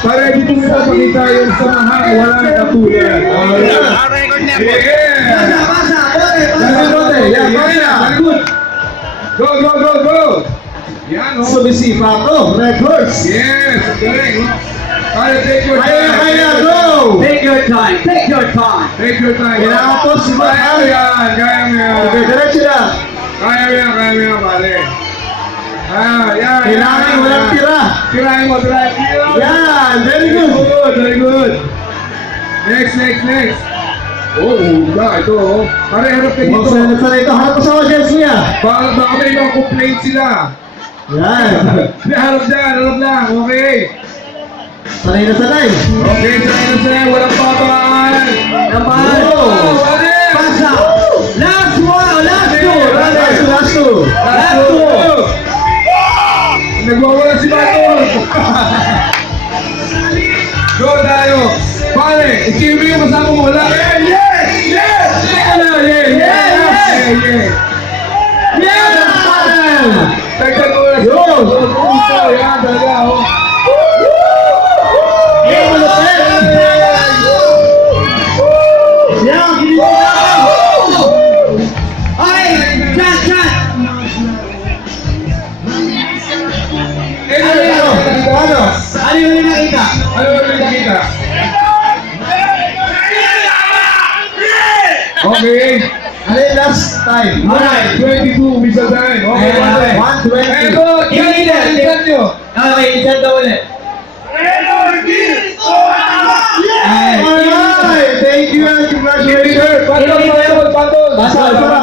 Para dito mo pakita yung samahan, walang katulad. Record niya po. Yeah! Pasa. Go, go, go, go! Yan, oh. Sumisipa ko. Red horse. Yes, galing, oh. Kaya, take your time. Kaya, go! Take your time. Take your time. Take your time. Kailangan po si Kaya mo yan, kaya mo yan. Okay, diretso na. Kaya mo yan, pare. Yan. Kailangan walang tira. Tirahin mo. Yan, very good. Very good. Next. Oh, ito, oh. Pare, harap ka dito. Sana ito, harap ko sa audience niya. Baka may mga complaint sila. Yan. Harap lang. Okay. Sanay na sanay. Okay, sanay. Walang babaan. Naman. Pare! Pasa. Last one. Last two. Last two. Nagwawala si Baton. Go tayo. Pare, ikiwi yung kasama mo. Wala. Tagtag mo lang. Yan, talaga, oh. Ano yung nakita? Ano ba yung nakita? Okay. Ano yung last time? Alright, 22 visa time. Okay, Okay, 120. Ito, tingnan nyo. Okay, isa daw ulit. Alright, thank you and congratulations. Patol. Basta.